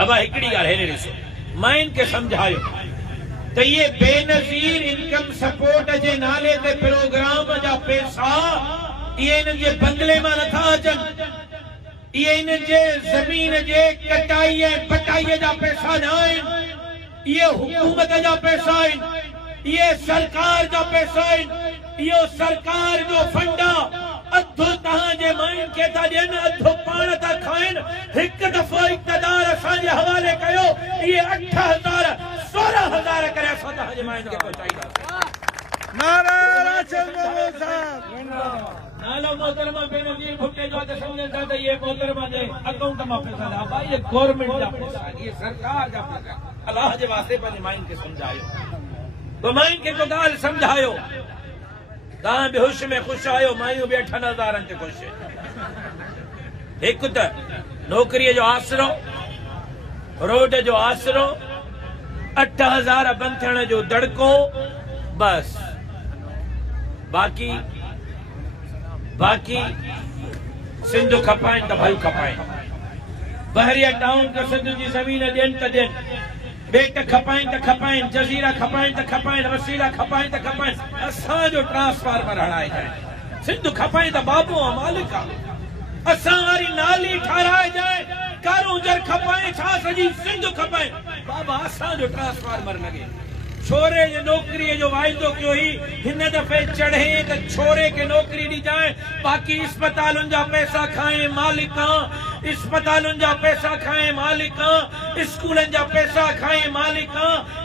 अब हिकड़ी ॻाल्हि हेॾे ॾिसो, मां इनखे सम्झायो त ये बेनज़ीर इनकम सपोर्ट जे नाले ते प्रोग्राम जा पैसा ये इन जे बंगले में नथा अचनि, ये इन जे ज़मीन जे कटाई ऐं बटाई जा पैसा न आहिनि, ये हुकूमत जा पैसा आहिनि, ये सरकार जा पैसा आहिनि, इहो सरकार जो फंड आहे। अधु तव्हांजे माइन खे था ॾियनि, अधु पाण था खाइनि। हिकु दफ़ो इक़्तिदार असांजे हवाले कयो, इहे 8,000 16,000 करे असां तव्हांजे माइन खे पहुचाईंदासीं। नालो मोहतरमा बेनज़ीर भुट्टे जो त सम्झनि था त इहे मोहतरमा जे अकाउंट मां पैसा था, भाई ये गवर्नमेंट जा पैसा, ये सरकार जा पैसा। अलाह जे वास्ते पंहिंजे माइन खे सम्झायो, तो माइन खे को ॻाल्हि सम्झायो। तव्हां बेहोश में ख़ुशि आहियो, मायूं बि 8,000 ते ख़ुशि। हिकु त नौकरीअ जो आसरो, रोड जो आसरो, 8,000 बंदि थियण जो दड़को, बस। बाक़ी सिंध खपाइनि त भाई खपाइनि, बहरिया टाउन के सिंध जी ज़मीन ॾियनि त ॾियनि, बेट खपाइनि त खपाइनि, जज़ीरा खपाइनि त खपाइनि, वसीला खपाइनि त खपाइनि, असांजो ट्रांसफार्मर हणाए जाए। सिंध खपाइनि त बाबू आहे, मालिक आहे, असां वारी नाली ठाराए जाए। कारूंजर खपाइनि, छा सॼी सिंध खपाइनि, बाबा असांजो ट्रांसफार्मर लॻे। छोरे जे नौकरीअ जो वाइदो कयो ही, हिन दफ़े चढ़े त छोरे खे नौकरी ॾिजाए, बाक़ी अस्पतालुनि जा पैसा खाए मालिक, अस्पतालुनि जा पैसा खाए मालिक, स्कूलनि जा पैसा खाए मालिक,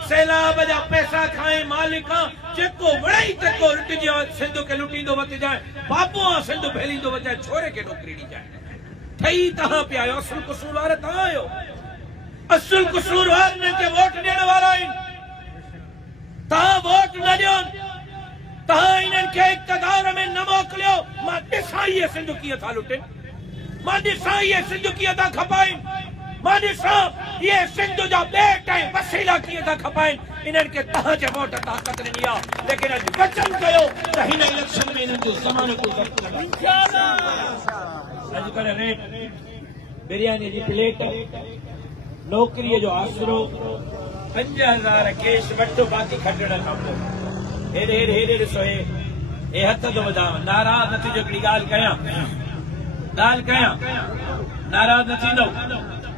सैलाब जा पैसा खाए मालिक। जेको वड़ई चको लुटिजी सिंध खे लुटींदो वतिजाए, बाबू सिंध फैलींदो वतिजाए, छोरे खे नौकरी ॾिजाए। ठही तव्हां पिया आहियो, असुल कसूरवार तव्हां आहियो। असुल कसूरवार खे वोट ॾियण वारा आहिनि। तव्हां वोट न ॾियो, तव्हां इन्हनि खे इक़्तिदार में न मोकिलियो। मां ॾिसां इहे सिंध कीअं था लुटनि, मां ॾिसां इहे सिंध कीअं था खपाइनि, मां ॾिसां इहे सिंध जा बेट ऐं वसीला कीअं था खपाइनि। इन्हनि खे तव्हांजे वोट ताक़त ॾिनी आहे, लेकिन अॼु वचन कयो त हिन इलेक्शन में इन्हनि जो ज़मानत अॼुकल्ह रेट बिरयानी जी प्लेट, नौकरीअ जो आसरो, 5,000 कैश वठो, बाक़ी खटण खां पोइ हेॾे हेॾे हेॾे ॾिसो, हे हथ थो वधां, नाराज़ न थींदो। हिकिड़ी ॻाल्हि कयां, नाराज़ न थींदो,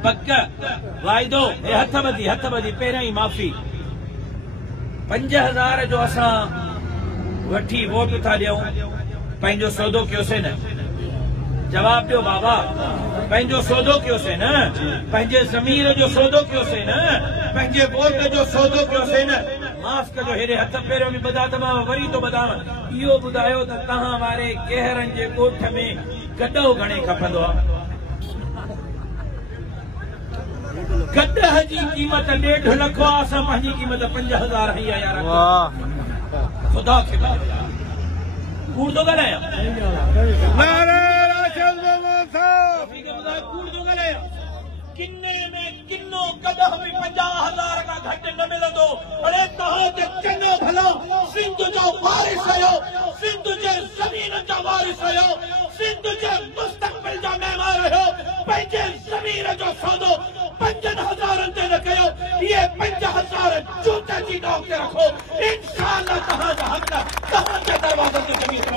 पक वाइदो। हे हथ ॿधी पहिरियां ई माफ़ी। 5,000 जो असां वठी वोट था ॾियूं, पंहिंजो सौदो कयोसीं न? जवाब ॾियो बाबा, पंहिंजो सौदो कयोसीं न? पंहिंजे ज़मीर जो सौदो कयोसीं न? पंहिंजे वोट जो सौदो कयोसीं न? माफ़ कजो, हेॾे हथ पहिरियों बि ॿधा त मां वरी थो ॿधां। इहो ॿुधायो त तव्हां वारे कहरनि जे ॻोठ में गॾो घणे खपंदो आहे? गॾह जी क़ीमत 1.5 लख आहे, असां पंहिंजी क़ीमत 5,000 हई आहे। यार ख़ुदा खे कूड़ थो ॻाल्हायां, किन्ने में किन्नो गॾह बि 50,000 खां घटि न मिलंदो। अरे तव्हां त चङो भला सिंध जो वारिस आहियो, सिंध जे ज़मीन जा वारिस आहियो, सिंध जे मुस्तक़बिल जा महिमान आहियो। पंहिंजे ज़मीन जो सौदो 5,000 ते न कयो, इहे 5,000 जूते जी नोक ते रखो। इंशाअल्लाह तव्हांजा हक़ तव्हांजे दरवाज़े ते ज़मीन में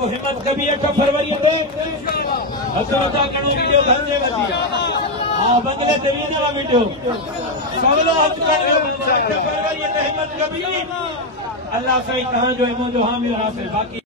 हिम्मत कभी 8 फरवरी ते हज़रता कणो वीडियो घर जे वठी हां बंगले ते भी ना वीडियो सवलो हथ कर 8 फरवरी ते हिम्मत कभी अल्लाह सही कहां जो इमाम जो हामी हासिल बाकी